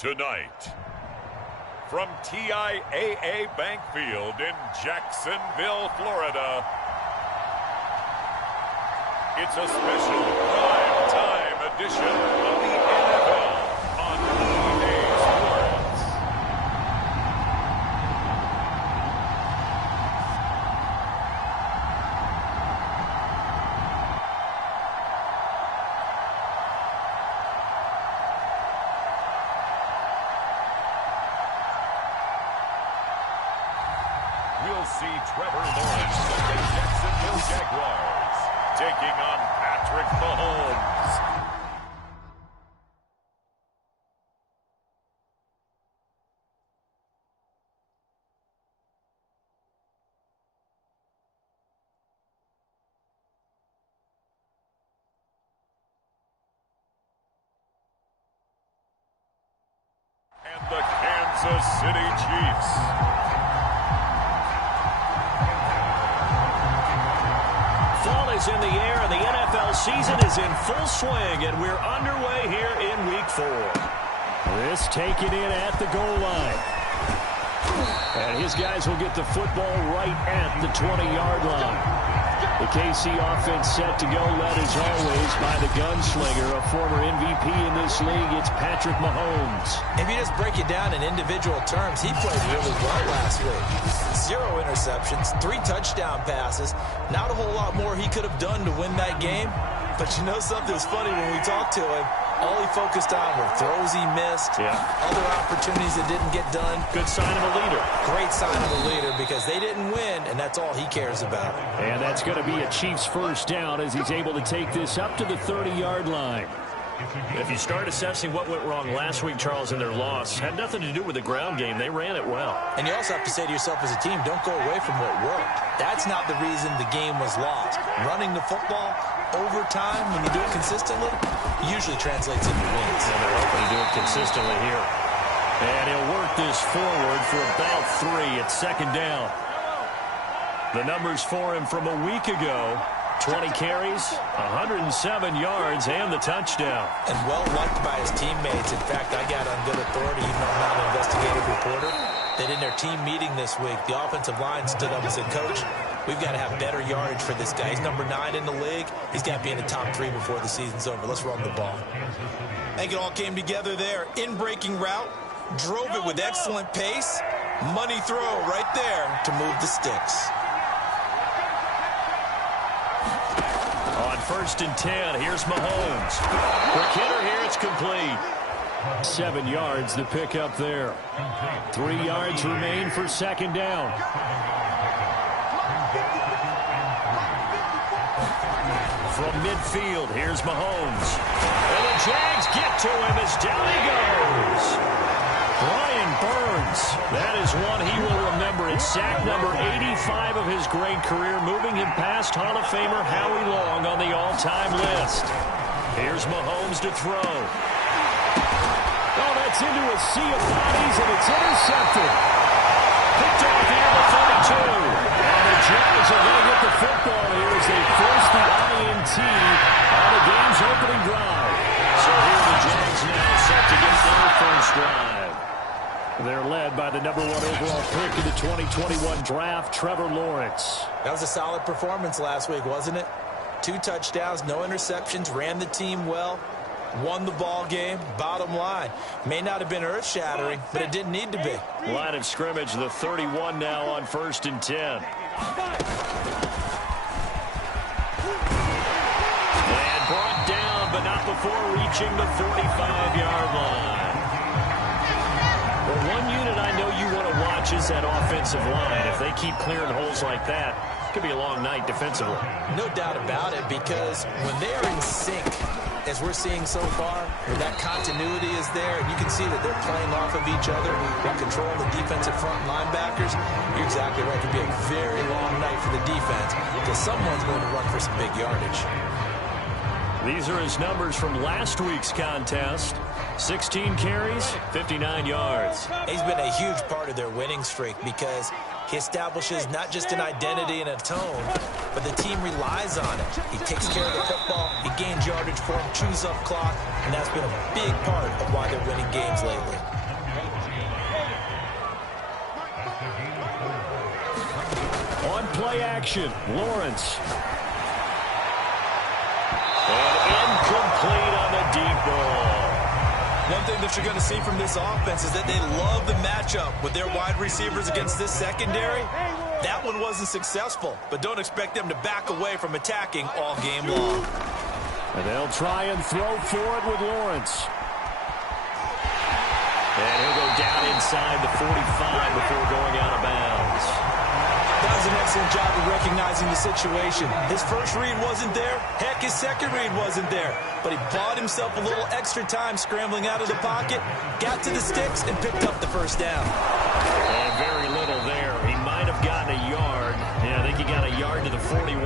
Tonight, from TIAA Bank Field in Jacksonville, Florida, it's a special prime time edition of the NFL on EA Sports. We'll see Trevor Lawrence of the Jacksonville Jaguars taking on Patrick Mahomes. And the Kansas City Chiefs. Fall is in the air, and the NFL season is in full swing, and we're underway here in Week 4. This taken in at the goal line. And his guys will get the football right at the 20-yard line. The KC offense set to go, led as always by the gunslinger, a former MVP in this league. It's Patrick Mahomes. If you just break it down in individual terms, he played really well last week. 0 interceptions, 3 touchdown passes. Not a whole lot more he could have done to win that game. But you know something was funny when we talked to him. All he focused on were throws he missed, other opportunities that didn't get done. Good sign of a leader. Great sign of a leader because they didn't win, and that's all he cares about. And that's going to be a Chiefs first down as he's able to take this up to the 30-yard line. If you start assessing what went wrong last week, Charles, in their loss, had nothing to do with the ground game. They ran it well. And you also have to say to yourself as a team, don't go away from what worked. That's not the reason the game was lost. Running the football over time, when you do it consistently, usually translates into wins. And they're hoping to do it consistently here. And he'll work this forward for about 3 at second down. The numbers for him from a week ago: 20 carries, 107 yards, and the touchdown. And well liked by his teammates. In fact, I got on good authority, even though I'm not an investigative reporter, that in their team meeting this week, the offensive line stood up and said, Coach, we've got to have better yardage for this guy. He's number 9 in the league. He's got to be in the top 3 before the season's over. Let's run the ball. I think it all came together there. In-breaking route, drove it with excellent pace. Money throw right there to move the sticks. On 1st and 10, here's Mahomes. Quick hitter here, it's complete. 7 yards the pickup there. 3 yards remain for second down. From midfield, here's Mahomes. And the Jags get to him as down he goes. Brian Burns. That is one he will remember. It's sack number 85 of his great career, moving him past Hall of Famer Howie Long on the all-time list. Here's Mahomes to throw. Oh, that's into a sea of bodies, and it's intercepted. Picked off here at the 32. And the Jags are going to get the football here as they force the INT on the game's opening drive. So here the Jags now set to get their first drive. They're led by the number 1 overall pick in the 2021 draft, Trevor Lawrence. That was a solid performance last week, wasn't it? 2 touchdowns, no interceptions, ran the team well, won the ball game. Bottom line, may not have been earth-shattering, but it didn't need to be. Line of scrimmage, the 31 now on 1st and 10. And brought down, but not before reaching the 45-yard line. Well, one unit I know you want to watch is that offensive line. If they keep clearing holes like that, it could be a long night defensively. No doubt about it, because when they're in sync, as we're seeing so far, where that continuity is there, and you can see that they're playing off of each other while controlling the defensive front linebackers, you're exactly right. It could be a very long night for the defense because someone's going to run for some big yardage. These are his numbers from last week's contest. 16 carries, 59 yards. He's been a huge part of their winning streak because he establishes not just an identity and a tone, but the team relies on it. He takes care of the football, he gains yardage for him, chews up clock, and that's been a big part of why they're winning games lately. On play action, Lawrence. And incomplete on the deep ball. One thing that you're going to see from this offense is that they love the matchup with their wide receivers against this secondary. That one wasn't successful, but don't expect them to back away from attacking all game long. And they'll try and throw for it with Lawrence. And he'll go down inside the 45 before going out of bounds. That was an excellent job of recognizing the situation. His first read wasn't there. Heck, his second read wasn't there. But he bought himself a little extra time scrambling out of the pocket, got to the sticks, and picked up the first down. And very little there. He might have gotten a yard. Yeah, I think he got a yard to the 41.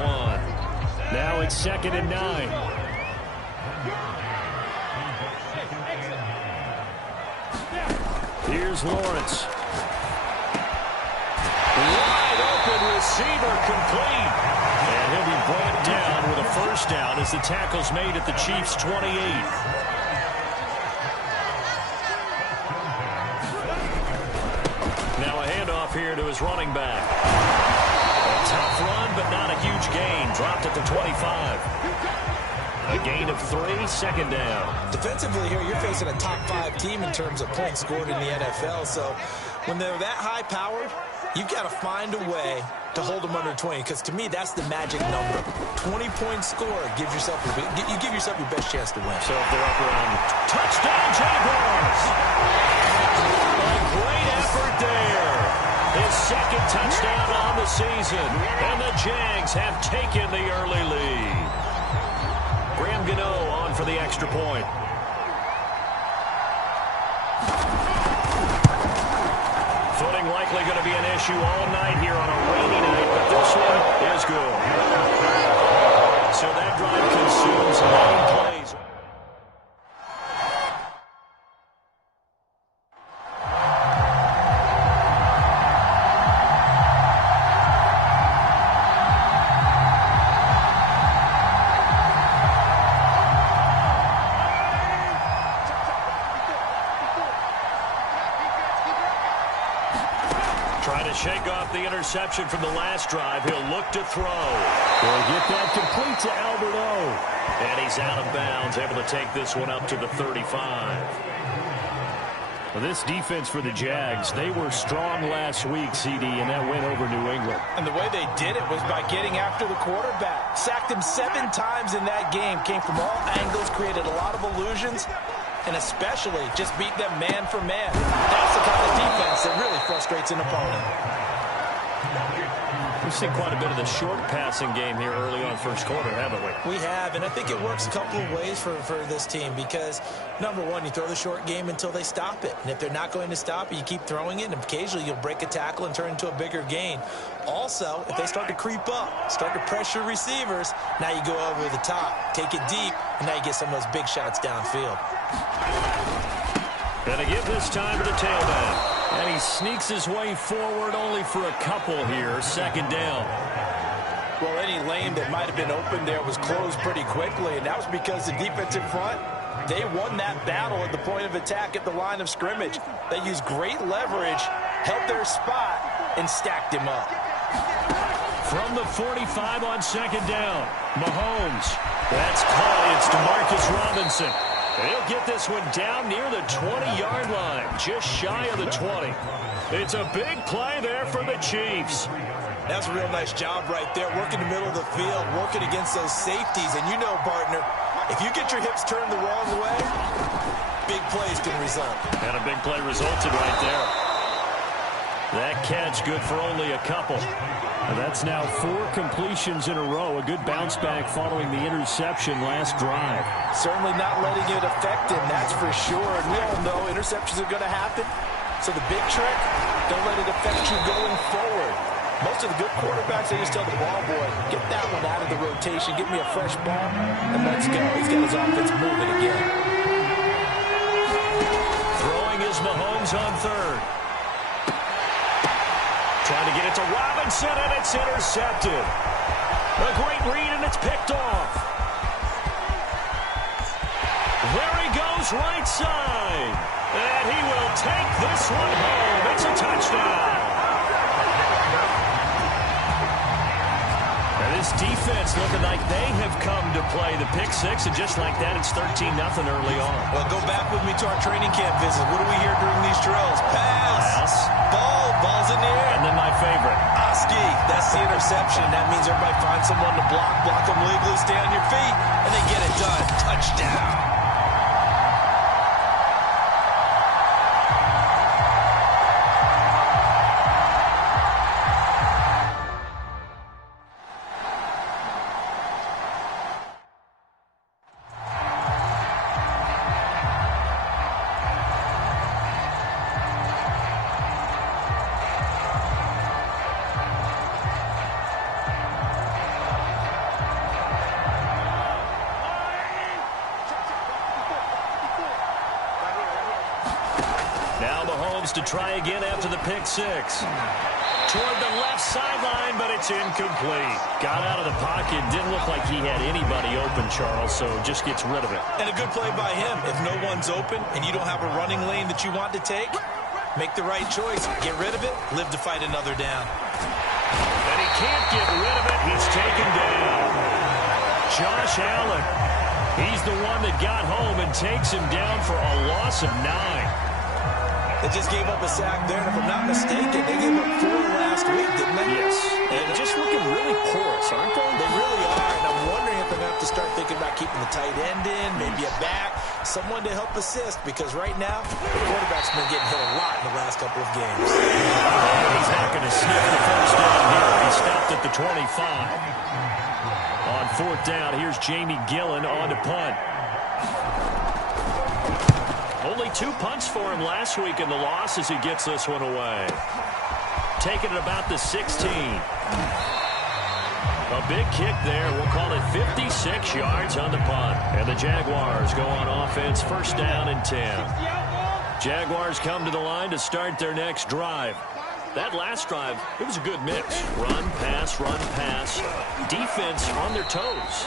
Now it's 2nd and 9. Here's Lawrence. Wide open receiver complete. And he'll be brought down with a first down as the tackle's made at the Chiefs' 28. Now a handoff here to his running back. A tough run, but not a huge gain. Dropped at the 25. A gain of 3, 2nd down. Defensively here, you're facing a top-5 team in terms of points scored in the NFL. So when they're that high-powered, you've got to find a way to hold them under 20. Because to me, that's the magic number. 20-point score gives yourself you give yourself your best chance to win. So if they're up around touchdown, Jaguars. A great effort there. His 2nd touchdown on the season. And the Jags have taken the early lead. Graham Gano on for the extra point. Footing likely going to be an issue all night here on a rainy night, but this one is good. So that drive consumes 9 plays. Trying to shake off the interception from the last drive. He'll look to throw. He'll get that complete to Albert O. And he's out of bounds, able to take this one up to the 35. Well, this defense for the Jags, they were strong last week, CD, and that went over New England. And the way they did it was by getting after the quarterback. Sacked him 7 times in that game. Came from all angles, created a lot of illusions, and especially just beat them man for man. That's the kind of defense that really frustrates an opponent. We've seen quite a bit of the short passing game here early on first quarter, haven't we? We have, and I think it works a couple of ways for this team because, number one, you throw the short game until they stop it. And if they're not going to stop it, you keep throwing it, and occasionally you'll break a tackle and turn into a bigger gain. Also, if they start to creep up, start to pressure receivers, now you go over the top, take it deep, and now you get some of those big shots downfield. And to give this time to the tailback. And he sneaks his way forward only for a couple here. 2nd down. Well, any lane that might have been open there was closed pretty quickly, and that was because the defensive front, they won that battle at the point of attack at the line of scrimmage. They used great leverage, held their spot, and stacked him up. From the 45 on 2nd down, Mahomes. That's caught. It's DeMarcus Robinson. He'll get this one down near the 20-yard line, just shy of the 20. It's a big play there for the Chiefs. That's a real nice job right there, working the middle of the field, working against those safeties. And you know, partner, if you get your hips turned the wrong way, big plays can result. And a big play resulted right there. That catch good for only a couple. And that's now 4 completions in a row. A good bounce back following the interception last drive. Certainly not letting it affect him, that's for sure. And we all know interceptions are going to happen. So the big trick, don't let it affect you going forward. Most of the good quarterbacks, they just tell the ball boy, get that one out of the rotation, give me a fresh ball, and let's go. He's got his offense moving again. Throwing is Mahomes on 3rd. Trying to get it to Robinson, and it's intercepted. A great read, and it's picked off. There he goes, right side. And he will take this one home. It's a touchdown. this defense looking like they have come to play. The pick six, and just like that, it's 13-0 early on. Well, go back with me to our training camp visit. What do we hear during these drills? Pass. Ball's in the air. And then my favorite. Oski, that's the interception. That means everybody finds someone to block them legally, stay on your feet, and they get it done. Touchdown. To try again after the pick six. Toward the left sideline, but it's incomplete. Got out of the pocket. Didn't look like he had anybody open, Charles, so just gets rid of it. And a good play by him. If no one's open and you don't have a running lane that you want to take, make the right choice. Get rid of it. Live to fight another down. And he can't get rid of it. He's taken down. Josh Allen. He's the one that got home and takes him down for a loss of 9. They just gave up a sack there, and if I'm not mistaken, they gave up 4 last week, didn't they? Yes. And just looking really porous, aren't they? They really are, and I'm wondering if they're going to have to start thinking about keeping the tight end in, maybe a back, someone to help assist, because right now, the quarterback's been getting hit a lot in the last couple of games. He's not going to sniff the first down here. He stopped at the 25. On 4th down, here's Jamie Gillen on to punt. Only 2 punts for him last week in the loss as he gets this one away. Taking it about the 16. A big kick there. We'll call it 56 yards on the punt. And the Jaguars go on offense, 1st down and 10. Jaguars come to the line to start their next drive. That last drive, it was a good mix. Run, pass, run, pass. Defense on their toes.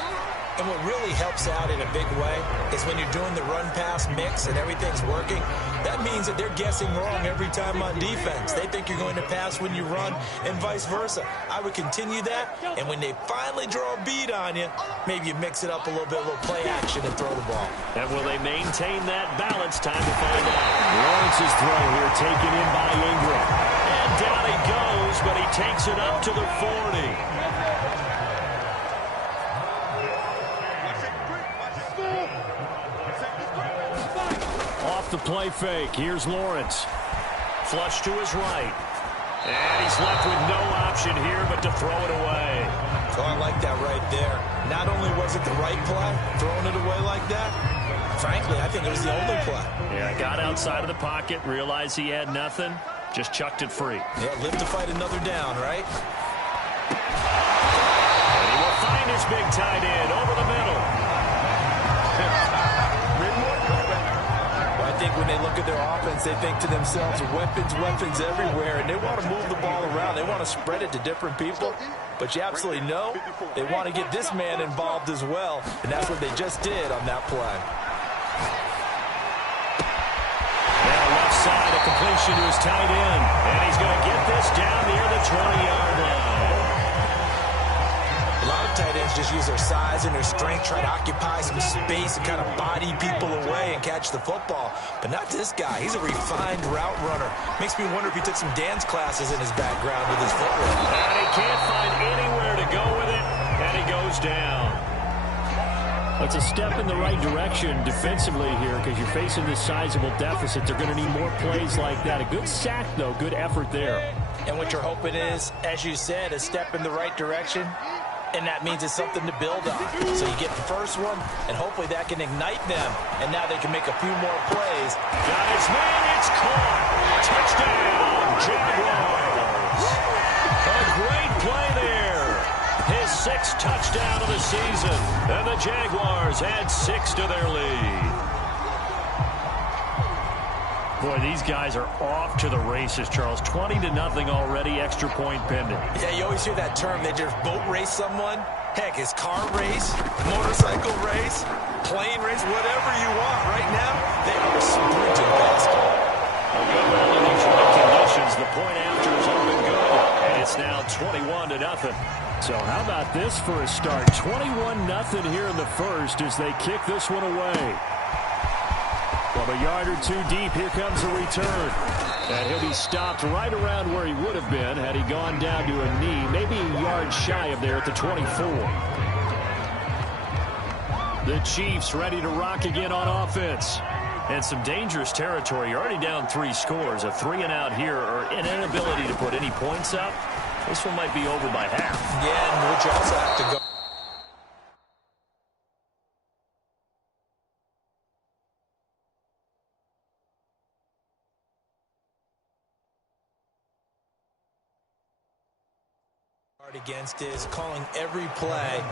And what really helps out in a big way is when you're doing the run-pass mix and everything's working, that means that they're guessing wrong every time on defense. They think you're going to pass when you run and vice versa. I would continue that, and when they finally draw a bead on you, maybe you mix it up a little bit, a little play action and throw the ball. And will they maintain that balance? Time to find out. Lawrence's throw here taken in by Ingram. And down he goes, but he takes it up to the 40. Off the play fake. Here's Lawrence. Flush to his right. And he's left with no option here but to throw it away. Oh, I like that right there. Not only was it the right play, throwing it away like that, frankly, I think it was the only play. Yeah, got outside of the pocket, realized he had nothing, just chucked it free. Yeah, live to fight another down, right? And he will find his big tight end over the middle. I think when they look at their offense, they think to themselves, weapons everywhere, and they want to move the ball around. They want to spread it to different people, but you absolutely know they want to get this man involved as well, and that's what they just did on that play. Now left side, a completion to his tight end, and he's going to get this down near the 20-yard line. A lot of tight ends just use their size and their strength, try to occupy some space and kind of body people away and catch the football. But not this guy. He's a refined route runner. Makes me wonder if he took some dance classes in his background with his footwork. And he can't find anywhere to go with it, and he goes down. It's a step in the right direction defensively here because you're facing this sizable deficit. They're going to need more plays like that. A good sack, though. Good effort there. And what you're hoping is, as you said, a step in the right direction. And that means it's something to build on. So you get the first one, and hopefully that can ignite them. And now they can make a few more plays. Got his man, it's caught. Touchdown, Jaguars. A great play there. His 6th touchdown of the season. And the Jaguars add 6 to their lead. Boy, these guys are off to the races, Charles. 20-0 already, extra point pending. Yeah, you always hear that term. They just boat race someone. Heck, it's car race, motorcycle race, plane race, whatever you want. Right now, they are sprinting past it. A good round in these right conditions. The point after is open good. And it's now 21-0. So how about this for a start? 21-0 here in the first as they kick this one away. From a yard or two deep, here comes a return. And he'll be stopped right around where he would have been had he gone down to a knee, maybe a yard shy of there at the 24. The Chiefs ready to rock again on offense. And some dangerous territory. You're already down 3 scores. A 3-and-out here or an inability to put any points up. This one might be over by half. Yeah, and which also have to go. Against is calling every play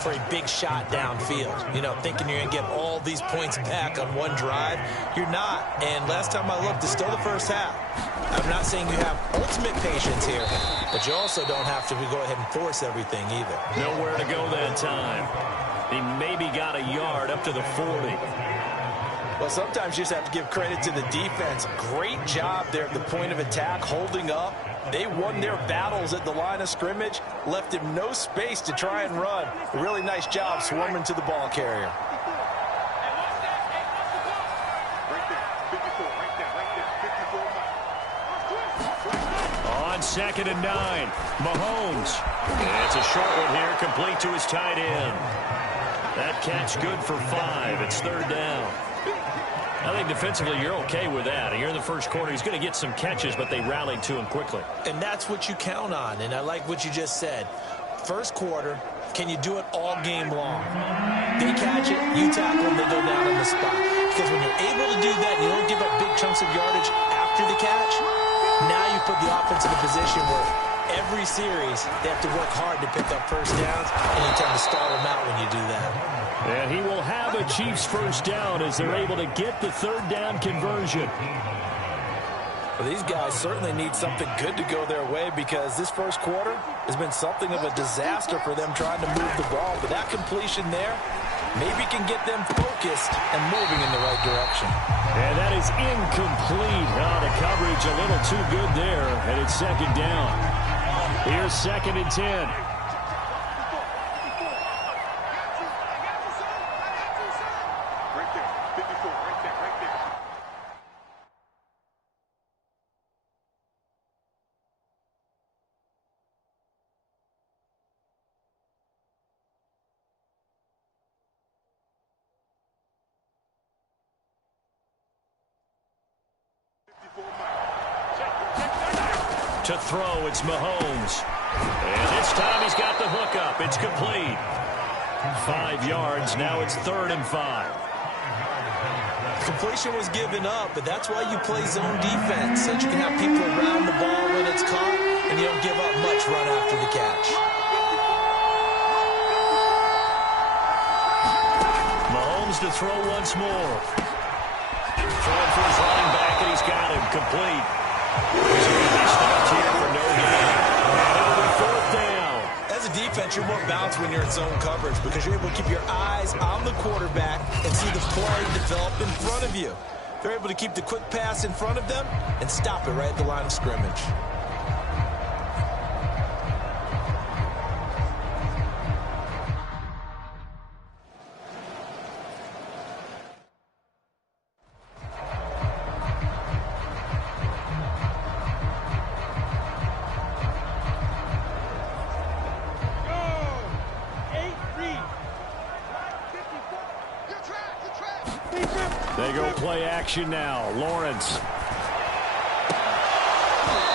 for a big shot downfield. You know, thinking you're going to get all these points back on one drive. You're not. And last time I looked, it's still the first half. I'm not saying you have ultimate patience here, but you also don't have to go ahead and force everything either. Nowhere to go that time. He maybe got a yard up to the 40. Well, sometimes you just have to give credit to the defense. Great job there at the point of attack, holding up. They won their battles at the line of scrimmage, left him no space to try and run. A really nice job swarming to the ball carrier. On 2nd and 9, Mahomes. And it's a short one here, complete to his tight end. That catch good for 5. It's 3rd down. I think defensively you're okay with that. Here in the first quarter, he's going to get some catches, but they rallied to him quickly. And that's what you count on, and I like what you just said. First quarter, can you do it all game long? They catch it, you tackle them, they go down on the spot. Because when you're able to do that, you don't give up big chunks of yardage after the catch, now you put the offense in a position where every series they have to work hard to pick up first downs, and you tend to stall them out when you do that. And he will have a Chiefs first down as they're able to get the 3rd down conversion. Well, these guys certainly need something good to go their way because this first quarter has been something of a disaster for them trying to move the ball. But that completion there maybe can get them focused and moving in the right direction. And that is incomplete. Oh, the coverage a little too good there, and it's 2nd down. Here's 2nd and 10. To throw, it's Mahomes. And this time he's got the hookup. It's complete. 5 yards. Now it's 3rd and 5. Completion was given up, but that's why you play zone defense, so that you can have people around the ball when it's caught, and you don't give up much run after the catch. Mahomes to throw once more. Throwing for his running back, and he's got him. Complete. He's going to be stopped here for no gain. And 4th down. As a defense, you're more balanced when you're in zone coverage because you're able to keep your eyes on the quarterback and see the play develop in front of you. They're able to keep the quick pass in front of them and stop it right at the line of scrimmage. They go play action now. Lawrence.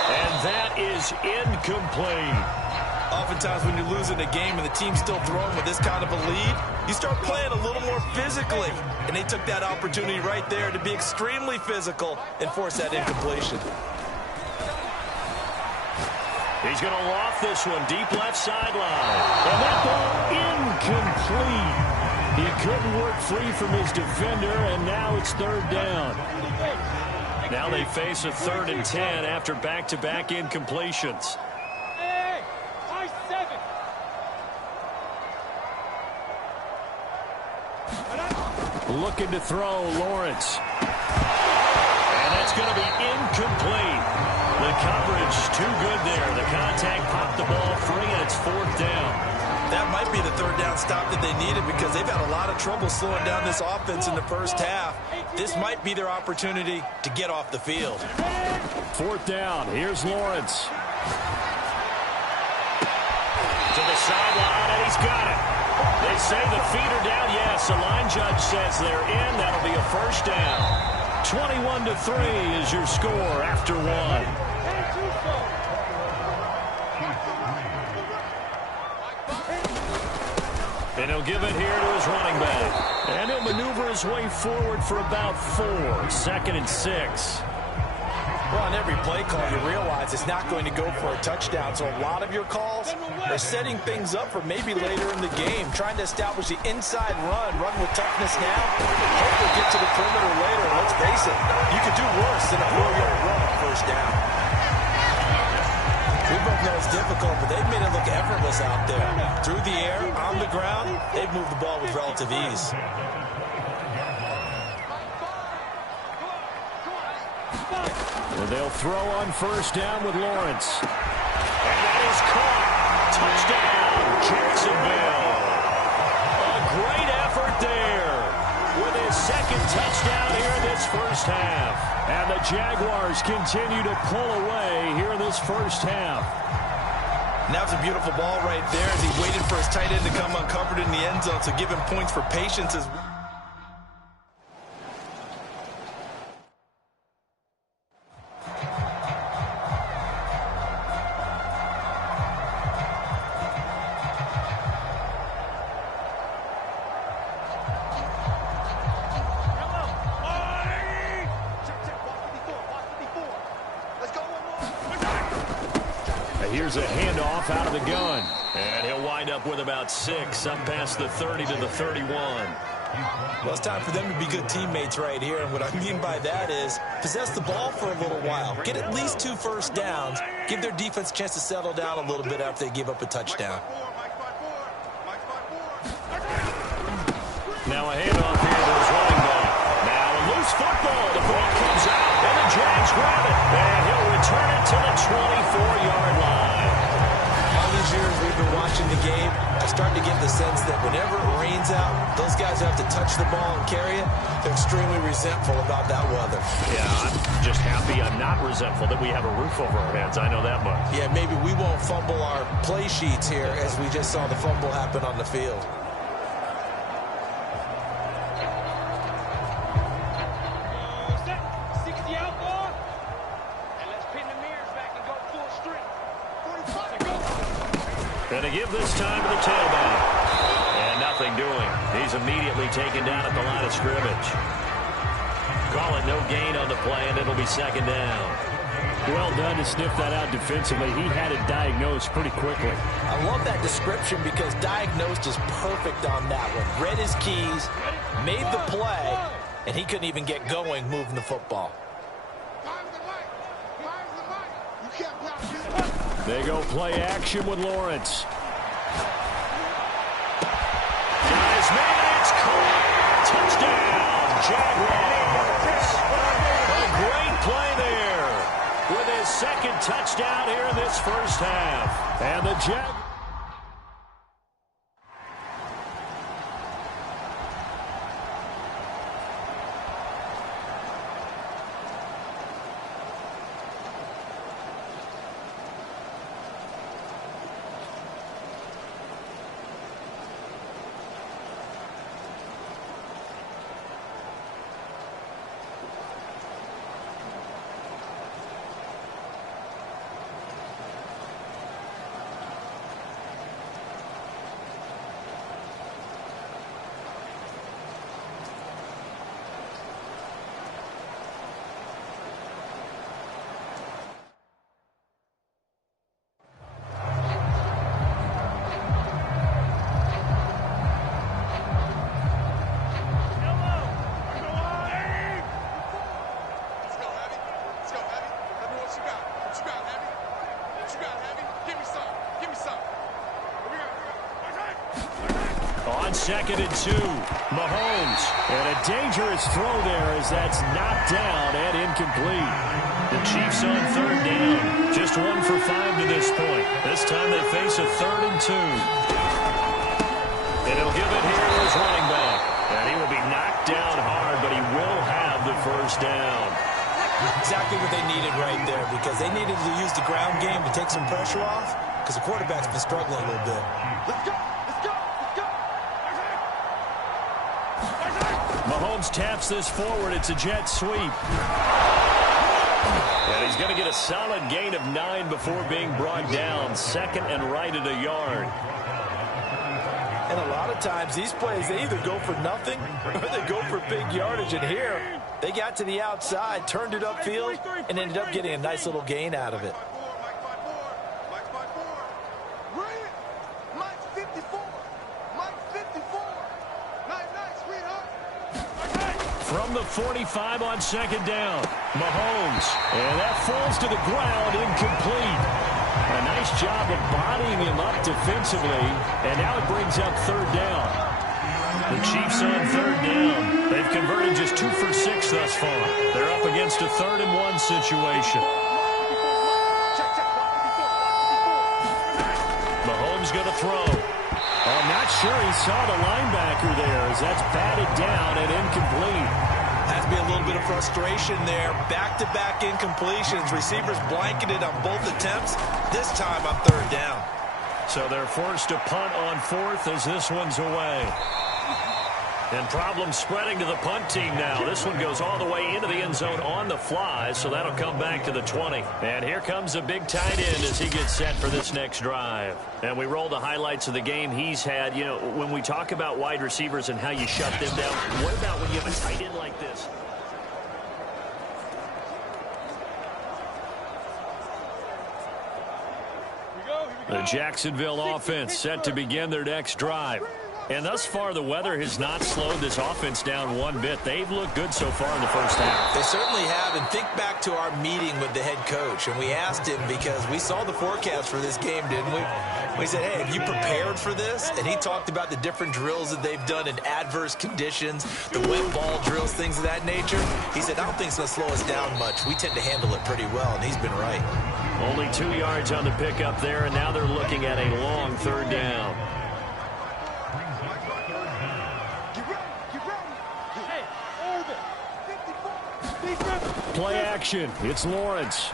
And that is incomplete. Oftentimes when you're losing a game and the team's still throwing with this kind of a lead, you start playing a little more physically. And they took that opportunity right there to be extremely physical and force that incompletion. He's going to loft this one deep left sideline. And that ball incomplete. He couldn't work free from his defender, and now it's 3rd down. Now they face a 3rd and 10 after back-to-back incompletions. Looking to throw, Lawrence. And that's going to be incomplete. The coverage too good there. The contact popped the ball free, and it's 4th down. That might be the 3rd down stop that they needed because they've had a lot of trouble slowing down this offense in the first half. This might be their opportunity to get off the field. 4th down. Here's Lawrence. To the sideline, and he's got it. They say the feet are down. Yes, the line judge says they're in. That'll be a 1st down. 21-3 is your score after 1. And he'll give it here to his running back. And he'll maneuver his way forward for about 4. 2nd and 6. Well, on every play call, you realize it's not going to go for a touchdown. So a lot of your calls are setting things up for maybe later in the game, trying to establish the inside run with toughness now, hopefully get to the perimeter later. Let's face it, you could do worse than a 4-yard run on 1st down. We both know it's difficult, but they've made it look effortless out there. Through the air, on the ground, they've moved the ball with relative ease. Well, they'll throw on 1st down with Lawrence. And that is caught. Touchdown, Jacksonville. A great effort there with his 2nd touchdown here in this first half. And the Jaguars continue to pull away here in this first half. And that was a beautiful ball right there as he waited for his tight end to come uncovered in the end zone, so give him points for patience as well. Here's a handoff out of the gun. And he'll wind up with about 6, up past the 30 to the 31. Well, it's time for them to be good teammates right here. And what I mean by that is possess the ball for a little while. Get at least 2 first downs. Give their defense a chance to settle down a little bit after they give up a touchdown. Now a handoff here to his running back. Now a loose football. The ball comes out, and the Jags grab it. And he'll return it to the 24-yard line. All these years we've been watching the game, I start to get the sense that whenever it rains out, those guys who have to touch the ball and carry it, they're extremely resentful about that weather. Yeah, I'm just happy I'm not resentful that we have a roof over our heads. I know that much. Yeah, maybe we won't fumble our play sheets here as we just saw the fumble happen on the field. Going to give this time to the tailback. And nothing doing. He's immediately taken down at the line of scrimmage. Call it no gain on the play, and it'll be 2nd down. Well done to sniff that out defensively. He had it diagnosed pretty quickly. I love that description because diagnosed is perfect on that one. Read his keys, made the play, and he couldn't even get going moving the football. They go play action with Lawrence. Got his man, it's caught. Touchdown, Jaguars. A great play there with his 2nd touchdown here in this first half. And the Jaguars. On 2nd and 2, Mahomes. And a dangerous throw there as that's knocked down and incomplete. The Chiefs on third down. Just 1 for 5 to this point. This time they face a 3rd and 2. And he'll give it here to his running back. And he will be knocked down hard, but he will have the first down. Exactly what they needed right there, because they needed to use the ground game to take some pressure off, because the quarterback's been struggling a little bit. Let's go! Let's go! Let's go! Mahomes taps this forward. It's a jet sweep. And he's going to get a solid gain of 9 before being brought down. 2nd and right at a yard. And a lot of times these plays, they either go for nothing or they go for big yardage. And here, they got to the outside, turned it upfield, and ended up getting a nice little gain out of it. From the 45 on 2nd down, Mahomes. And that falls to the ground, incomplete. A nice job of bodying him up defensively, and now it brings up 3rd down. The Chiefs on 3rd down. They've converted just 2 for 6 thus far. They're up against a 3rd and 1 situation. Mahomes going to throw. I'm not sure he saw the linebacker there, as that's batted down and incomplete. Has to be a little bit of frustration there. Back-to-back incompletions. Receivers blanketed on both attempts. This time on 3rd down. So they're forced to punt on 4th as this one's away. And problems spreading to the punt team now. This one goes all the way into the end zone on the fly, so that'll come back to the 20. And here comes a big tight end as he gets set for this next drive. And we roll the highlights of the game he's had. You know, when we talk about wide receivers and how you shut them down, what about when you have a tight end like this? The Jacksonville offense set to begin their next drive. And thus far, the weather has not slowed this offense down one bit. They've looked good so far in the first half. They certainly have. And think back to our meeting with the head coach. And we asked him, because we saw the forecast for this game, didn't we? We said, hey, have you prepared for this? And he talked about the different drills that they've done in adverse conditions, the wet ball drills, things of that nature. He said, I don't think it's going to slow us down much. We tend to handle it pretty well, and he's been right. Only 2 yards on the pickup there, and now they're looking at a long 3rd down. Play action. It's Lawrence.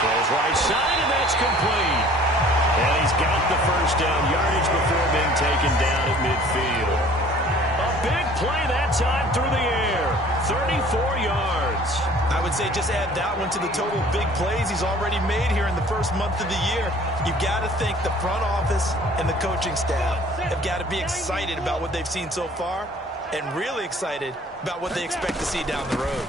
Throws right side, and that's complete. And he's got the first down yardage before being taken down at midfield. A big play that time through the air. 34 yards. I would say just add that one to the total big plays he's already made here in the first month of the year. You've got to think the front office and the coaching staff have got to be excited about what they've seen so far and really excited about what they expect to see down the road.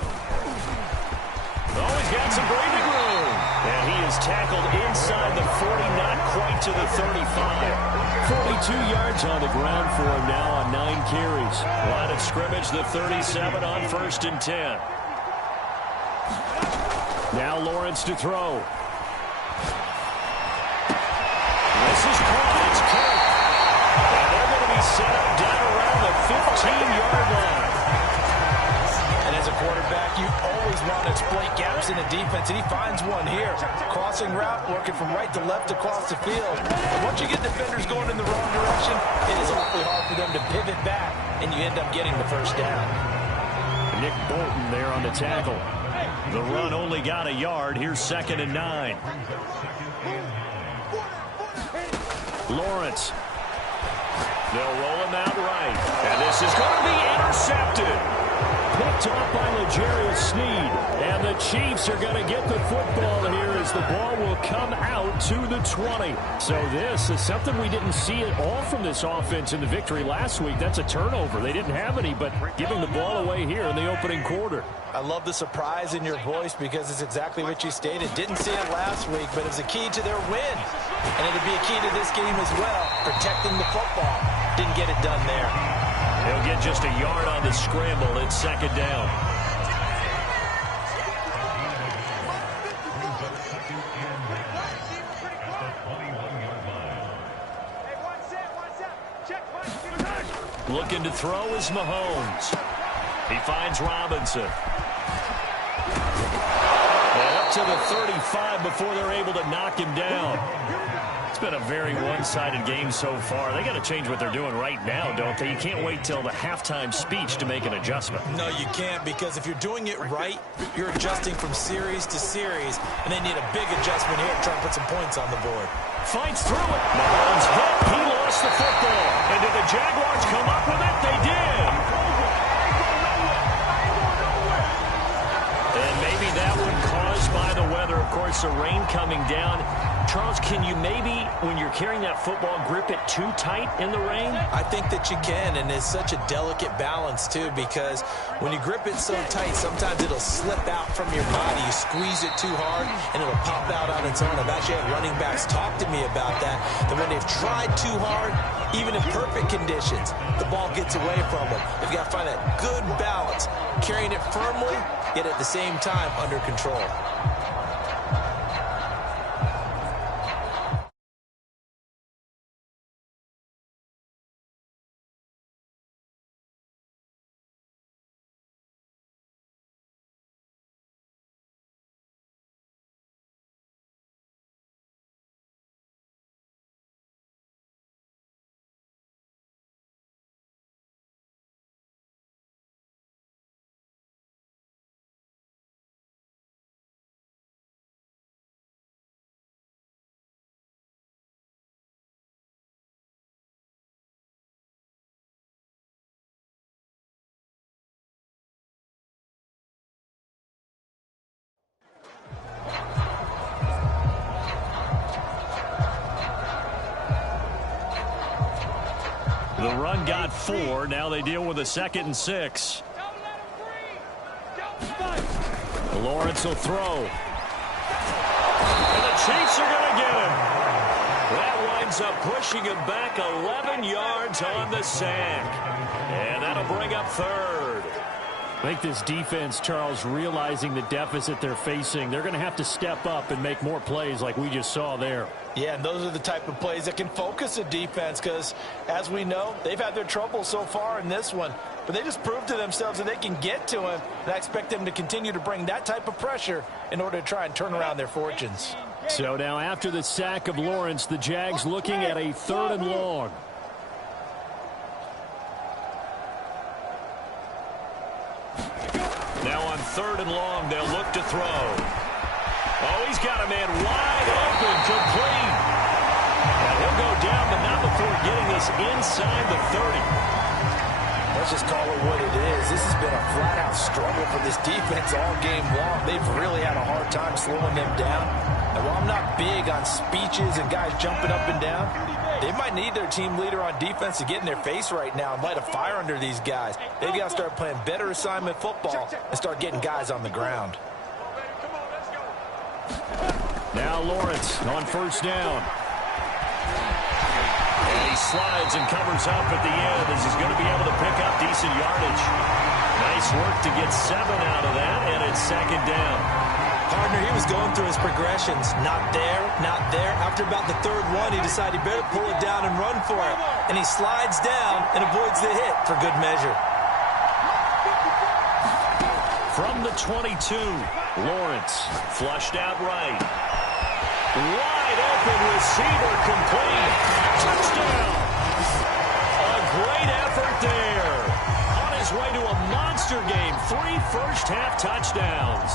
Oh, he's got some breathing room. And he is tackled inside the 40, not quite to the 35. 42 yards on the ground for him now on 9 carries. Line of scrimmage, the 37 on 1st and 10. Now Lawrence to throw. This is caught. It's Kirk. And they're going to be set up down around the 15-yard line. And as a quarterback, you always want to exploit gaps in the defense, and he finds one here. Crossing route, working from right to left across the field. And once you get defenders going in the wrong direction, it is awfully hard for them to pivot back, and you end up getting the first down. Nick Bolton there on the tackle. The run only got a yard. Here's 2nd and 9. Lawrence. They'll roll him out right. And this is going to be intercepted. Picked off by L'Jarius Sneed. And the Chiefs are going to get the football here as the ball will come out to the 20. So this is something we didn't see at all from this offense in the victory last week. That's a turnover. They didn't have any, but giving the ball away here in the opening quarter. I love the surprise in your voice because it's exactly what you stated. Didn't see it last week, but it was a key to their win. And it'll be a key to this game as well, protecting the football. Didn't get it done there. He'll get just a yard on the scramble. It's 2nd down. Looking to throw is Mahomes. He finds Robinson. And up to the 35 before they're able to knock him down. It's been a very one-sided game so far. They got to change what they're doing right now, don't they? You can't wait till the halftime speech to make an adjustment. No, you can't, because if you're doing it right, you're adjusting from series to series, and they need a big adjustment here to try and put some points on the board. Fights through it. Mahomes hit. He lost the football. And did the Jaguars come up with it? They did. And maybe that one caused by the weather. Of course, the rain coming down. Charles, can you maybe, when you're carrying that football, grip it too tight in the rain? I think that you can, and it's such a delicate balance, too, because when you grip it so tight, sometimes it'll slip out from your body. You squeeze it too hard, and it'll pop out on its own. I've actually had running backs talk to me about that when they've tried too hard, even in perfect conditions, the ball gets away from them. They've got to find that good balance, carrying it firmly, yet at the same time under control. The run got 4. Now they deal with a 2nd and 6. Lawrence will throw. And the Chiefs are going to get him. That winds up pushing him back 11 yards on the sack. And that'll bring up 3rd. I think this defense, Charles, realizing the deficit they're facing, they're going to have to step up and make more plays like we just saw there. Yeah, and those are the type of plays that can focus a defense because, as we know, they've had their trouble so far in this one. But they just proved to themselves that they can get to him, and I expect them to continue to bring that type of pressure in order to try and turn around their fortunes. So now after the sack of Lawrence, the Jags looking at a 3rd and long. Now on 3rd and long, they'll look to throw. Oh, he's got a man wide open, complete. And he'll go down, but not before getting this inside the 30. Let's just call it what it is. This has been a flat-out struggle for this defense all game long. They've really had a hard time slowing them down. And while I'm not big on speeches and guys jumping up and down, they might need their team leader on defense to get in their face right now and light a fire under these guys. They've got to start playing better assignment football and start getting guys on the ground. Now Lawrence on 1st down. And he slides and covers up at the end as he's going to be able to pick up decent yardage. Nice work to get 7 out of that, and it's 2nd down. Partner, he was going through his progressions. Not there, not there. After about the 3rd one, he decided he better pull it down and run for it. And he slides down and avoids the hit for good measure. From the 22, Lawrence flushed out right. Wide open receiver, complete. Touchdown. A great effort there. On his way to a monster game. 3 first-half touchdowns.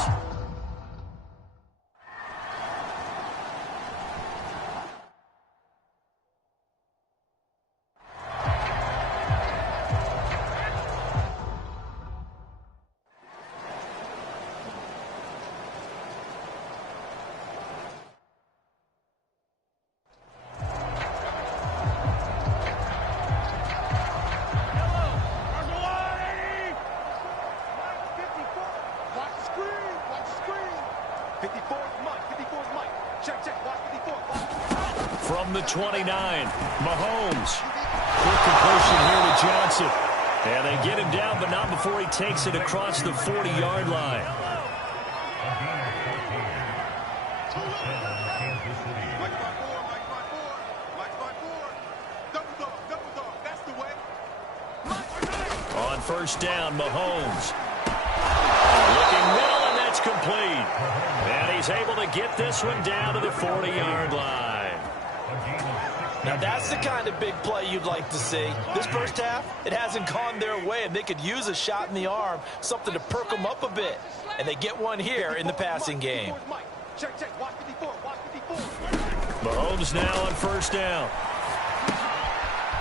From the 29, Mahomes. Quick completion here to Johnson. And they get him down, but not before he takes it across the 40-yard line. On first down, Mahomes. Looking middle, and that's complete. And he's able to get this one down to the 40-yard line. Now, that's the kind of big play you'd like to see. This first half, it hasn't gone their way, and they could use a shot in the arm, something to perk them up a bit. And they get one here in the passing game. Mahomes now on first down.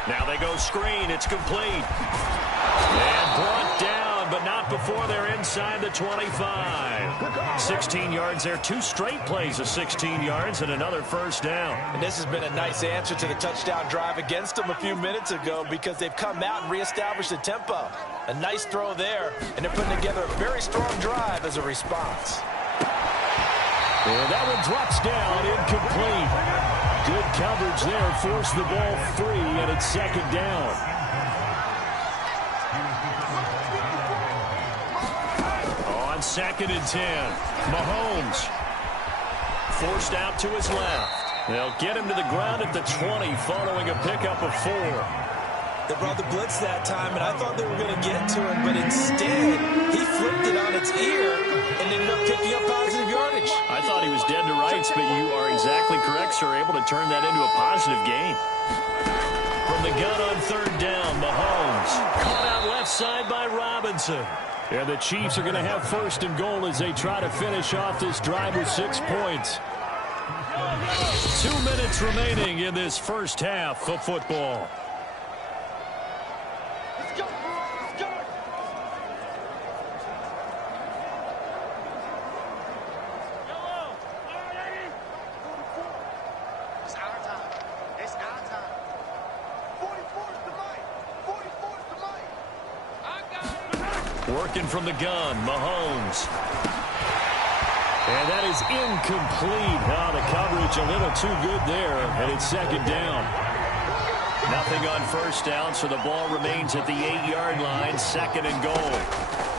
Now they go screen. It's complete. And brought down, but not before they're inside the 25. 16 yards there. 2 straight plays of 16 yards and another first down. And this has been a nice answer to the touchdown drive against them a few minutes ago because they've come out and reestablished the tempo. A nice throw there, and they're putting together a very strong drive as a response. And that one drops down, incomplete. Good coverage there, forced the ball free, and it's second down. On 2nd and 10, Mahomes forced out to his left. They'll get him to the ground at the 20 following a pickup of 4. They brought the blitz that time, and I thought they were going to get to him, but instead, he flipped it on its ear and ended up picking up positive yardage. I thought he was dead to rights, but you are exactly correct, sir. Able to turn that into a positive gain. From the gun on 3rd down, Mahomes. Caught out left side by Robinson. And the Chiefs are going to have 1st and goal as they try to finish off this drive with 6 points. 2 minutes remaining in this first half of football. Working from the gun, Mahomes. And that is incomplete. Oh, the coverage a little too good there, and it's second down. Nothing on first down, so the ball remains at the 8-yard line, 2nd and goal.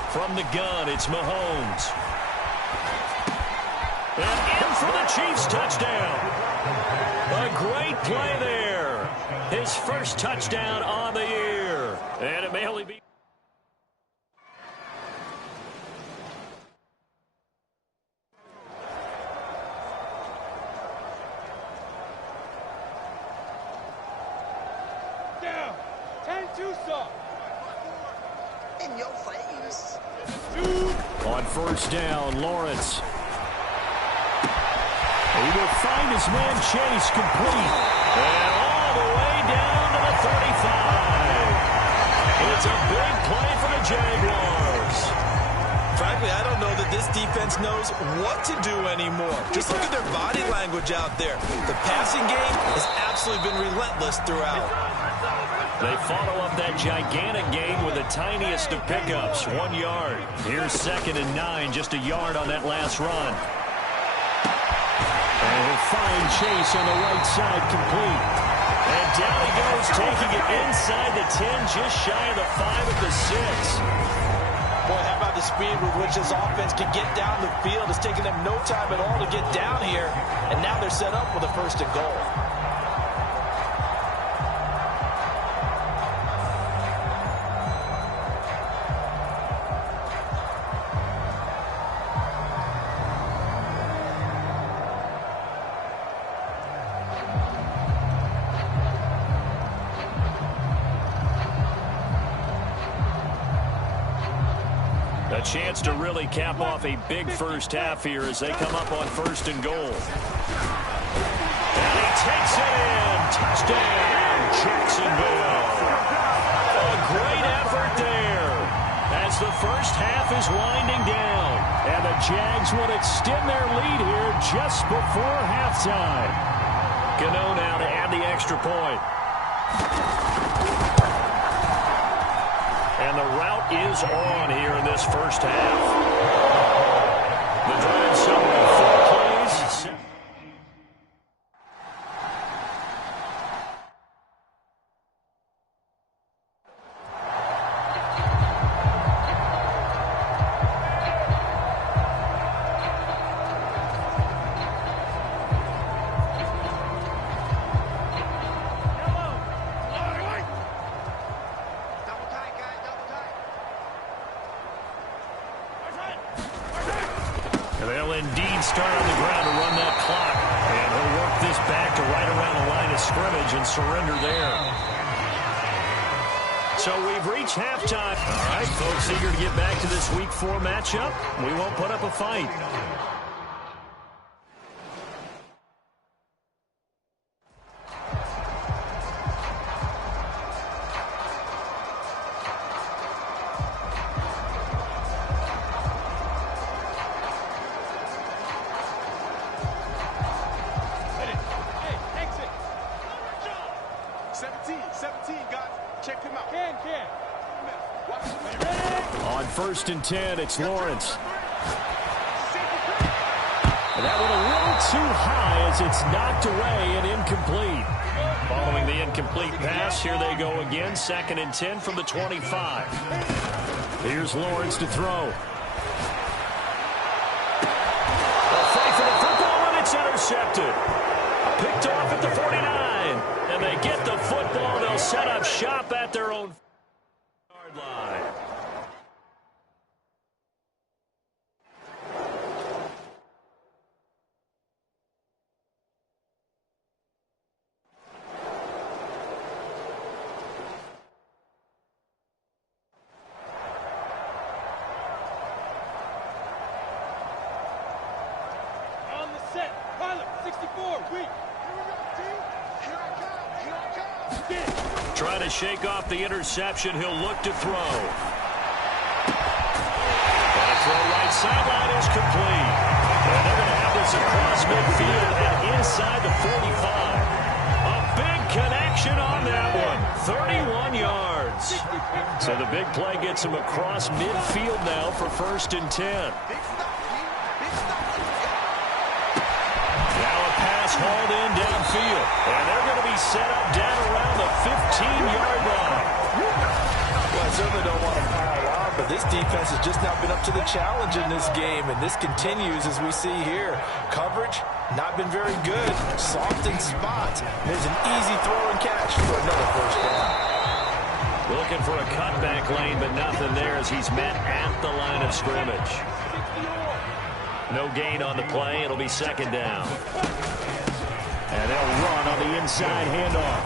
From the gun, it's Mahomes. And in for the Chiefs touchdown. A great play there. His first touchdown on the year. And it may only be... In your face. On first down, Lawrence. He will find his man Chase complete. And all the way down to the 35. It's a big play for the Jaguars. Frankly, I don't know that this defense knows what to do anymore. Just look at their body language out there. The passing game has absolutely been relentless throughout. They follow up that gigantic gain with the tiniest of pickups, 1 yard. Here's 2nd and 9, just a yard on that last run. And he'll find Chase on the right side complete. And down he goes, taking it inside the 10, just shy of the 5 at the 6. Boy, how about the speed with which this offense can get down the field? It's taken them no time at all to get down here, and now they're set up with a 1st and goal. A chance to really cap off a big first half here as they come up on 1st and goal. And he takes it in. Touchdown, Jacksonville. A great effort there as the first half is winding down. And the Jags will extend their lead here just before halftime. Gano now to add the extra point. And the route is on here in this first half. The drive summary, 4 plays. And they'll indeed start on the ground to run that clock. And he'll work this back to right around the line of scrimmage and surrender there. So we've reached halftime. All right, folks, eager to get back to this Week 4 matchup. We won't put up a fight. On 1st and 10, it's Lawrence. And that one a little too high as it's knocked away and incomplete. Following the incomplete pass, here they go again. 2nd and 10 from the 25. Here's Lawrence to throw. They'll fight for the football, and it's intercepted. Picked off at the 49. And they get the football. They'll set up shop at their own yard line. Trying to shake off the interception. He'll look to throw. And a throw right sideline is complete. And they're going to have this across midfield and inside the 45. A big connection on that one. 31 yards. So the big play gets him across midfield now for 1st and 10. Hauled in downfield, and they're going to be set up down around the 15-yard line. Well, I certainly don't want to pile on, but this defense has just not been up to the challenge in this game, and this continues as we see here. Coverage, not been very good. Soft in spots. There's an easy throw and catch for another 1st down. Looking for a cutback lane, but nothing there as he's met at the line of scrimmage. No gain on the play. It'll be 2nd down. And they'll run on the inside handoff.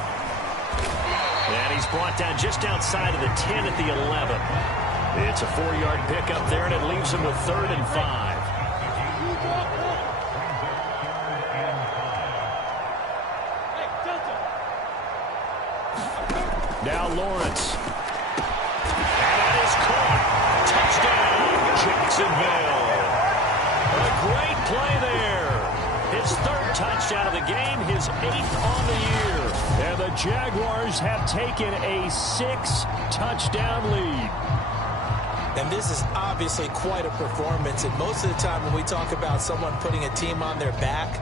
And he's brought down just outside of the 10 at the 11. It's a 4-yard pickup there, and it leaves him with 3rd and 5. Now Lawrence. And that is caught. Touchdown, Jacksonville. A great play there. His 3rd touchdown of the game, his 8th on the year. And the Jaguars have taken a 6-touchdown lead. And this is obviously quite a performance. And most of the time when we talk about someone putting a team on their back,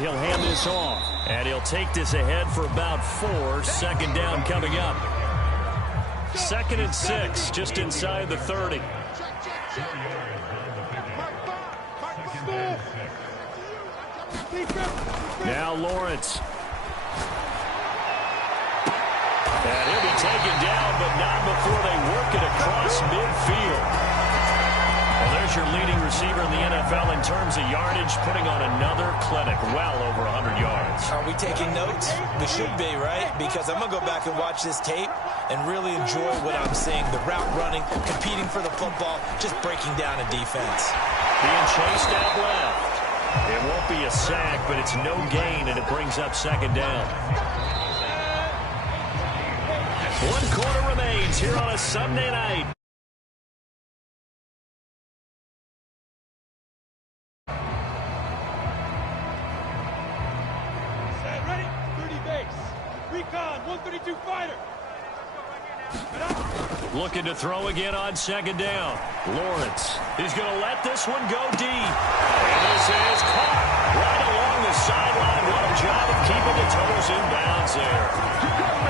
he'll hand this off. And he'll take this ahead for about 4. 2nd down coming up. 2nd and 6, just inside the 30. Now Lawrence. And he'll be taken down, but not before they work it across midfield. Well, there's your leading receiver in the NFL in terms of yardage, putting on another clinic, well over 100 yards. Are we taking notes? We should be, right? Because I'm going to go back and watch this tape and really enjoy what I'm seeing. The route running, competing for the football, just breaking down a defense. Being chased out left. It won't be a sack, but it's no gain, and it brings up 2nd down. 1 quarter remains here on a Sunday night. Set, ready, 30 base. Recon, 132 fighter. Looking to throw again on second down. Lawrence is going to let this one go deep. And this is caught right along the sideline. What a job of keeping the toes in bounds there.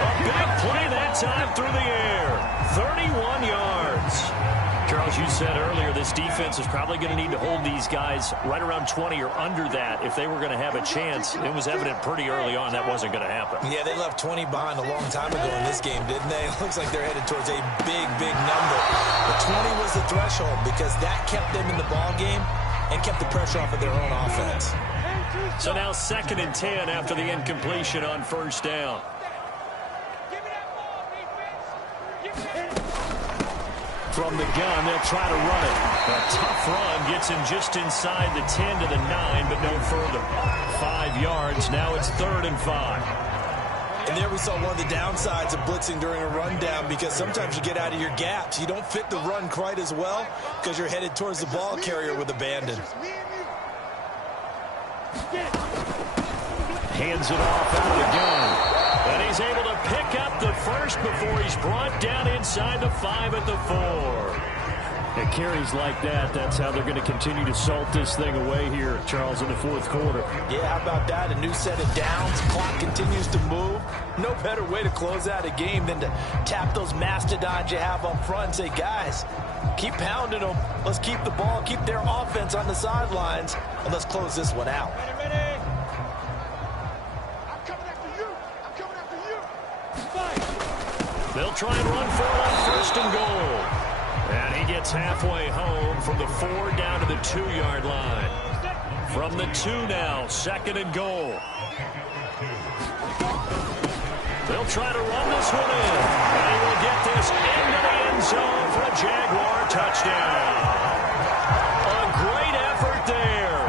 A big play that time through the air. 31 yards. Charles, you said earlier this defense is probably going to need to hold these guys right around 20 or under that if they were going to have a chance. It was evident pretty early on that wasn't going to happen. Yeah, they left 20 behind a long time ago in this game, didn't they? It looks like they're headed towards a big, big number. But 20 was the threshold because that kept them in the ball game and kept the pressure off of their own offense. So now 2nd and 10 after the incompletion on first down. From the gun, they'll try to run it. A tough run gets him just inside the 10 to the 9, but no further. 5 yards. Now it's 3rd and 5. And there we saw one of the downsides of blitzing during a rundown because sometimes you get out of your gaps. You don't fit the run quite as well because you're headed towards the ball carrier with abandon. Hands it off out of the gun. And he's able to pick up the first before he's brought down inside the 5 at the 4. It carries like that. That's how they're going to continue to salt this thing away here, Charles, in the 4th quarter. Yeah, how about that? A new set of downs. Clock continues to move. No better way to close out a game than to tap those mastodons you have up front and say, guys, keep pounding them. Let's keep the ball, keep their offense on the sidelines, and let's close this one out. They'll try and run for it on 1st and goal. And he gets halfway home from the 4 down to the 2-yard line. From the 2 now, 2nd and goal. They'll try to run this one in. And he will get this into the end zone for a Jaguar touchdown. A great effort there.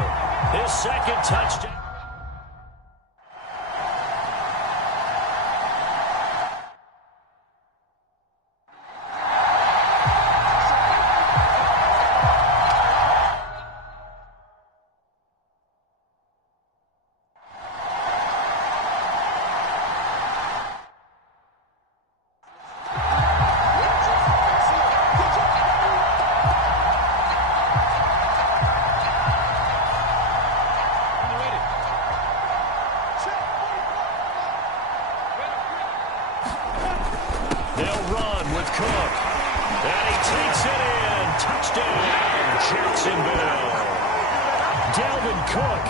His 2nd touchdown. They'll run with Cook. And he takes it in. Touchdown, Jacksonville. Dalvin Cook,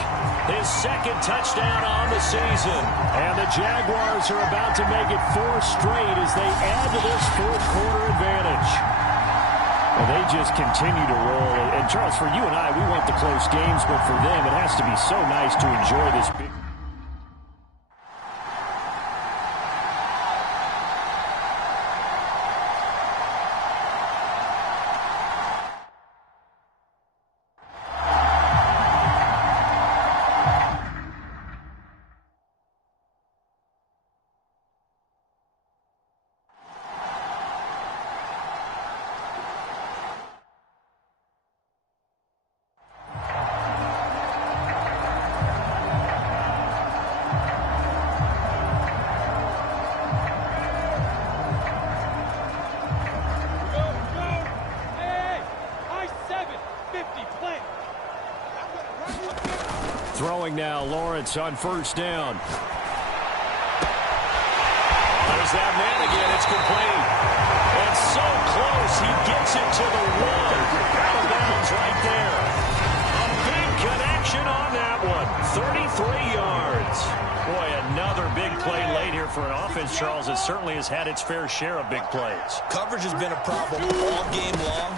his 2nd touchdown on the season. And the Jaguars are about to make it 4 straight as they add to this 4th quarter advantage. Well, they just continue to roll. And, Charles, for you and I, we want the close games, but for them, it has to be so nice to enjoy this big. Throwing now, Lawrence on 1st down. There's that man again. It's complete. It's so close. He gets it to the 1. Out of bounds right there. A big connection on that one. 33 yards. Boy, another big play late here for an offense, Charles, that certainly has had its fair share of big plays. Coverage has been a problem all game long.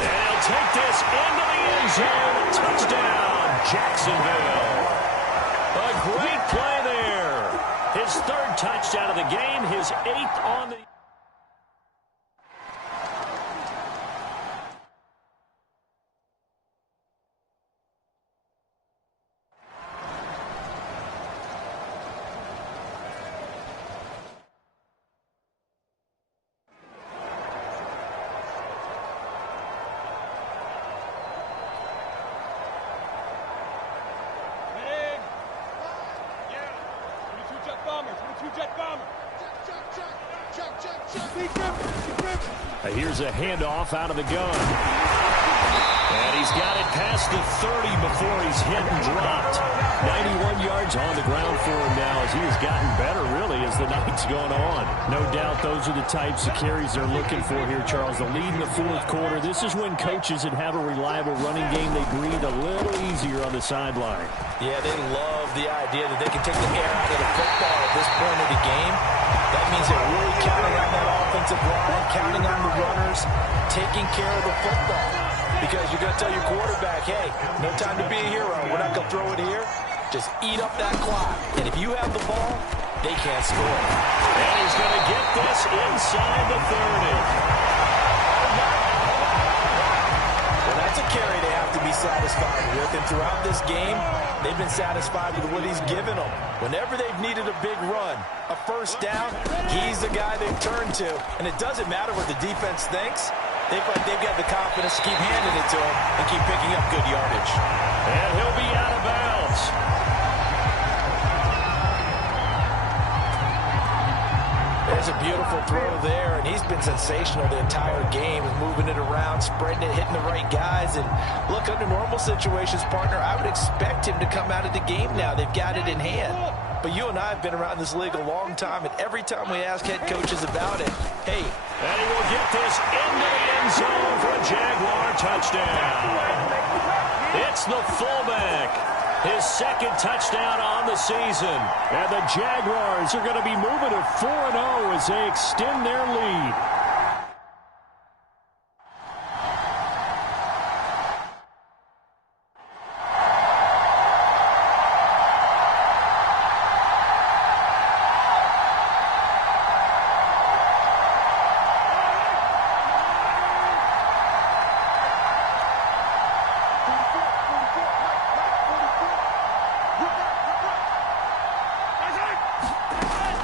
And he'll take this into the end zone. Touchdown, Jacksonville. A great play there. His 3rd touchdown of the game, his 8th on the... Here's a handoff out of the gun. And he's got it past the 30 before he's hit and dropped. 91 yards on the ground for him now as he has gotten better, really, as the night's gone on. No doubt those are the types of carries they're looking for here, Charles. The lead in the fourth quarter. This is when coaches that have a reliable running game, they breathe a little easier on the sideline. Yeah, they love the idea that they can take the air out of the football at this point of the game. That means they're really counting on that offensive line, counting on the runners, taking care of the football. Because you're going to tell your quarterback, hey, no time to be a hero. We're not going to throw it here. Just eat up that clock. And if you have the ball, they can't score. And he's going to get this inside the 30. Well, that's a carry they have to be satisfied with. And throughout this game, they've been satisfied with what he's given them. Whenever they've needed a big run, a first down, he's the guy they've turned to. And it doesn't matter what the defense thinks. They've got the confidence to keep handing it to him and keep picking up good yardage. And he'll be out of bounds. There's a beautiful throw there, and he's been sensational the entire game, moving it around, spreading it, hitting the right guys. And look, under normal situations, partner, I would expect him to come out of the game now. They've got it in hand. But you and I have been around this league a long time, and every time we ask head coaches about it, hey. And he will get this into the end zone for a Jaguar touchdown. It's the fullback. His second touchdown on the season. And the Jaguars are going to be moving to 4-0 as they extend their lead.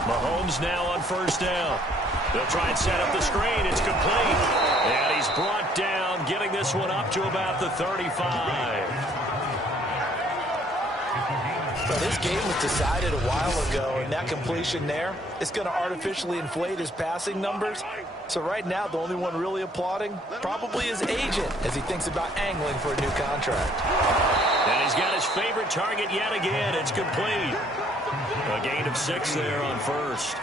Mahomes now on first down. They'll try and set up the screen. It's complete. And he's brought down, getting this one up to about the 35. Well, this game was decided a while ago, and that completion there is going to artificially inflate his passing numbers. So right now, the only one really applauding probably his agent as he thinks about angling for a new contract. And he's got his favorite target yet again. It's complete. A gain of 6 there on first.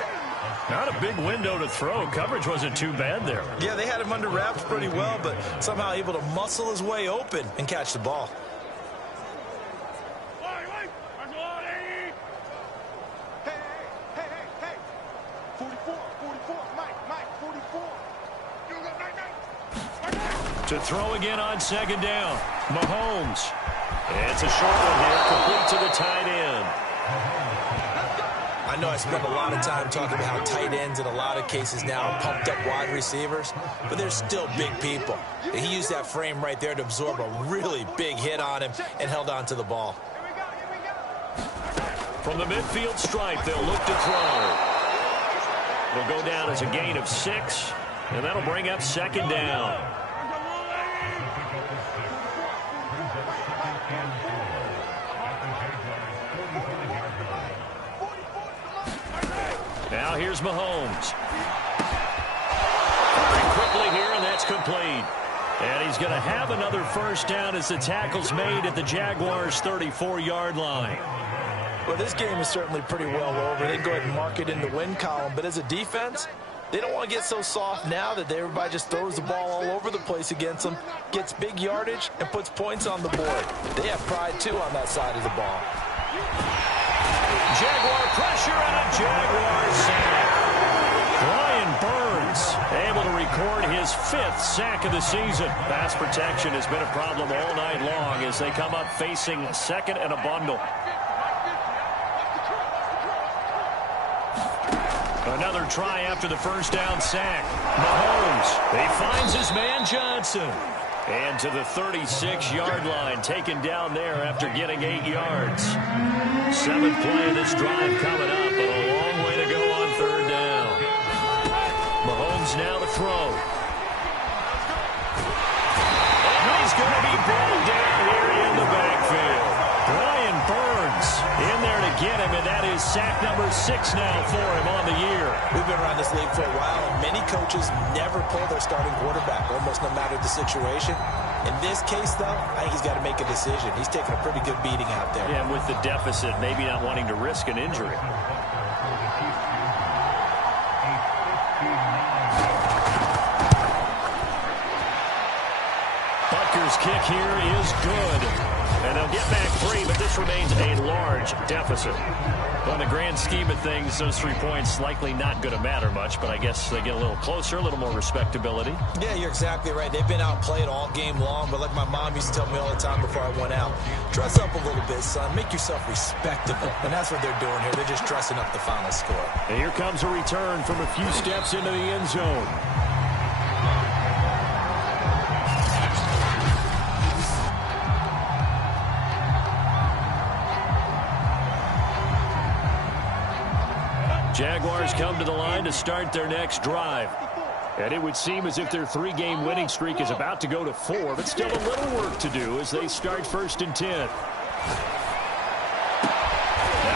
Not a big window to throw. Coverage wasn't too bad there. Yeah, they had him under wraps pretty well, but somehow able to muscle his way open and catch the ball. To throw again on second down. Mahomes. It's a short one here, complete to the tight end. I know I spend a lot of time talking about how tight ends in a lot of cases now are pumped up wide receivers, but they're still big people. And he used that frame right there to absorb a really big hit on him and held on to the ball. From the midfield stripe, they'll look to throw. It'll go down as a gain of 6, and that'll bring up second down. Now here's Mahomes. Very quickly here, and that's complete. And he's going to have another first down as the tackle's made at the Jaguars' 34-yard line. Well, this game is certainly pretty well over. They can go ahead and mark it in the win column. But as a defense, they don't want to get so soft now that everybody just throws the ball all over the place against them, gets big yardage, and puts points on the board. They have pride, too, on that side of the ball. Jaguar pressure and a Jaguar sack. Brian Burns able to record his 5th sack of the season. Pass protection has been a problem all night long as they come up facing second and a bundle. Another try after the first down sack. Mahomes, he finds his man Johnson. And to the 36-yard line, taken down there after getting 8 yards. 7th play of this drive coming up, but a long way to go on third down. Mahomes now to throw. And he's going to be brought down here in the backfield. Brian Burns in there to get him, and that is sack number 6 now for him on the year. We've been around this league for a while, and many coaches never pull their starting quarterback, almost no matter the situation. In this case, though, I think he's got to make a decision. He's taking a pretty good beating out there. Yeah, and with the deficit, maybe not wanting to risk an injury. Butker's kick here is good. And they'll get back 3, but this remains a large deficit. Well, in the grand scheme of things, those 3 points likely not going to matter much, but I guess they get a little closer, a little more respectability. Yeah, you're exactly right. They've been outplayed all game long, but like my mom used to tell me all the time before I went out, dress up a little bit, son. Make yourself respectable. And that's what they're doing here. They're just dressing up the final score. And here comes a return from a few steps into the end zone. Jaguars come to the line to start their next drive. And it would seem as if their 3-game winning streak is about to go to 4, but still a little work to do as they start 1st and 10. Now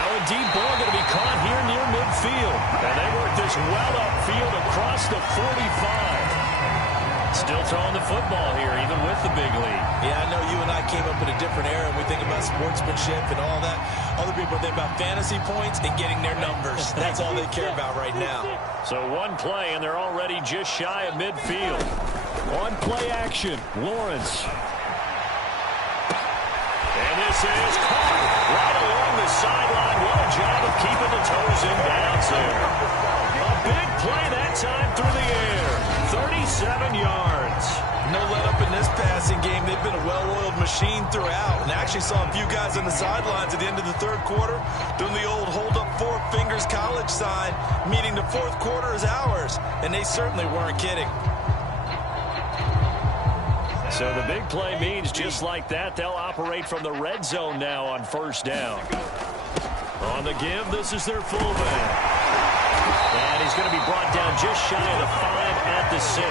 a deep ball going to be caught here near midfield. And they work this well upfield across the 45. Still throwing the football here, even with the big lead. Yeah, I know you and I came up in a different era, and we think about sportsmanship and all that. Other people think about fantasy points and getting their numbers. That's all they care about right now. So one play, and they're already just shy of midfield. On play action, Lawrence. And this is caught right along the sideline. What a job of keeping the toes in bounds there. A big play that time through the air. 37 yards. No let up in this passing game. They've been a well-oiled machine throughout. And I actually saw a few guys on the sidelines at the end of the 3rd quarter doing the old hold up 4 fingers college sign, meaning the 4th quarter is ours. And they certainly weren't kidding. So the big play means just like that, they'll operate from the red zone now on 1st down. On the give, this is their fullback. And he's going to be brought down just shy of the 5 at the 6.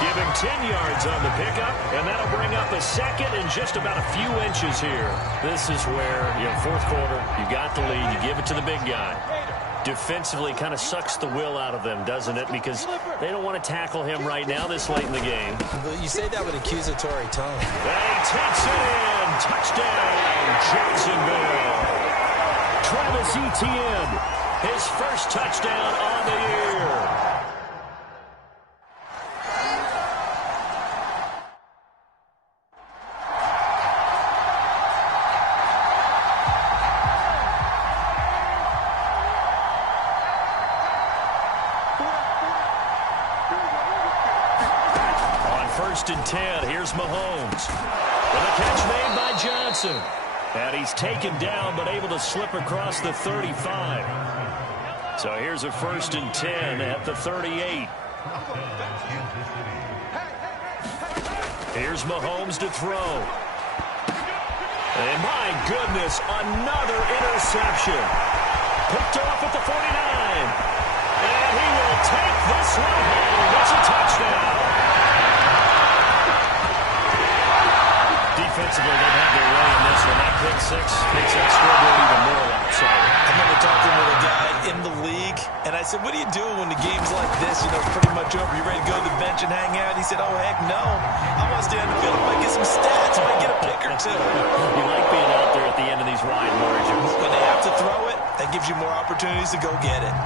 Give him 10 yards on the pickup, and that'll bring up a 2nd and just about a few inches here. This is where, 4th quarter, you got the lead, you give it to the big guy. Defensively kind of sucks the will out of them, doesn't it? Because they don't want to tackle him right now this late in the game. But you say that with accusatory tone. And he takes it in. Touchdown, Jacksonville. Travis Etienne, his first touchdown on the year. On 1st and 10, here's Mahomes. With a catch made by Johnson. And he's taken down, but able to slip across the 35. So here's a 1st and 10 at the 38. Here's Mahomes to throw. And my goodness, another interception. Picked off at the 49. And he will take this one home. That's a touchdown. Defensively, they've had their way in this one. That pick 6 makes that scoreboard even more lopsided. I remember talking with a guy in the league, and I said, what do you do when the game's like this? Pretty much over. You ready to go to the bench and hang out? He said, oh, heck no. I want to stay on the field. I might get some stats. I might get a pick or 2. You like being out there at the end of these wide margins. When they have to throw it, that gives you more opportunities to go get it.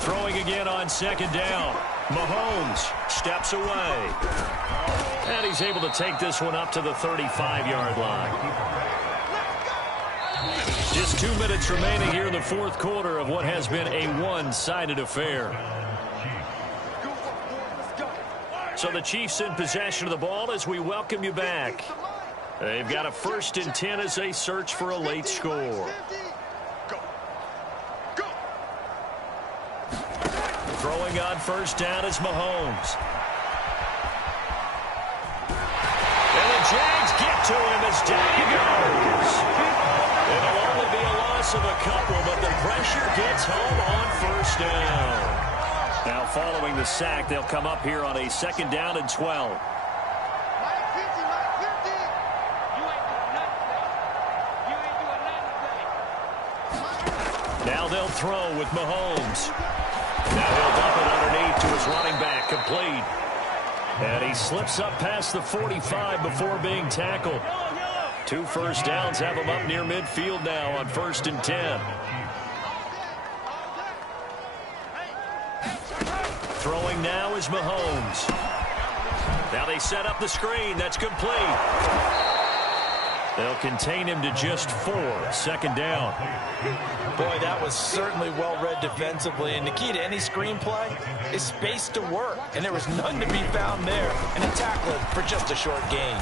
Throwing again on 2nd down. Mahomes steps away. And he's able to take this one up to the 35-yard line. Just 2 minutes remaining here in the 4th quarter of what has been a one-sided affair. So the Chiefs in possession of the ball as we welcome you back. They've got a 1st and 10 as they search for a late score. Throwing on first down is Mahomes. And the Jags get to him as down he goes. It'll only be a loss of a couple, but the pressure gets home on first down. Now following the sack, they'll come up here on a 2nd down and 12. Now they'll throw with Mahomes. Now he'll dump it underneath to his running back, complete. And he slips up past the 45 before being tackled. 2 first downs have him up near midfield now on 1st and 10. Throwing now is Mahomes. Now they set up the screen. That's complete. They'll contain him to just 4. 2nd down. Boy, that was certainly well-read defensively. And the key to any screenplay is space to work. And there was none to be found there. And a tackle for just a short gain.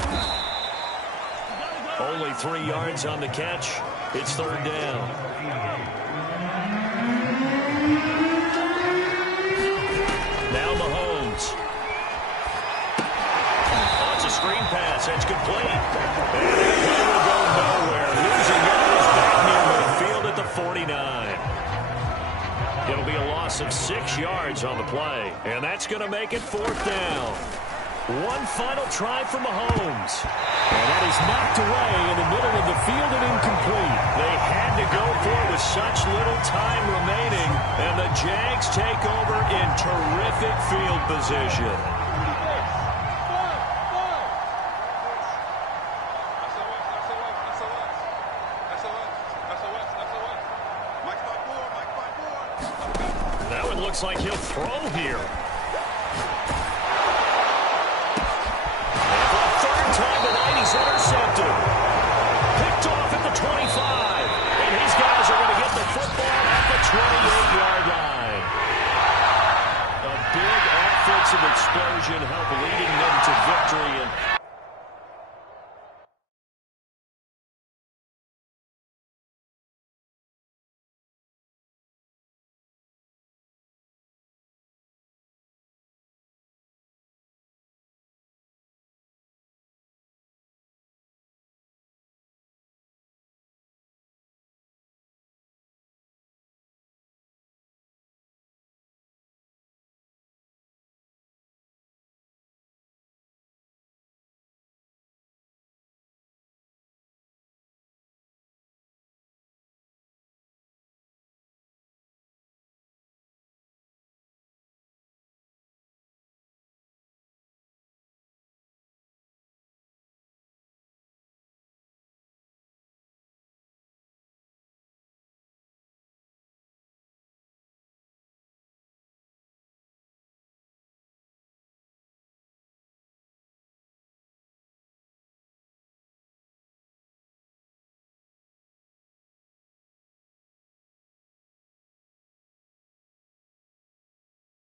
Only 3 yards on the catch. It's 3rd down. Now Mahomes. Oh, it's a screen pass. That's complete. And that play will go nowhere. Losing yards back near midfield at the 49. It'll be a loss of 6 yards on the play. And that's going to make it 4th down. One final try for Mahomes. And that is knocked away in the middle of the field and incomplete. They had to go for it with such little time remaining. And the Jags take over in terrific field position. That one looks like he'll throw here. Time tonight, he's intercepted. Picked off at the 25. And these guys are going to get the football at the 28-yard line. A big offensive explosion helped leading them to victory. And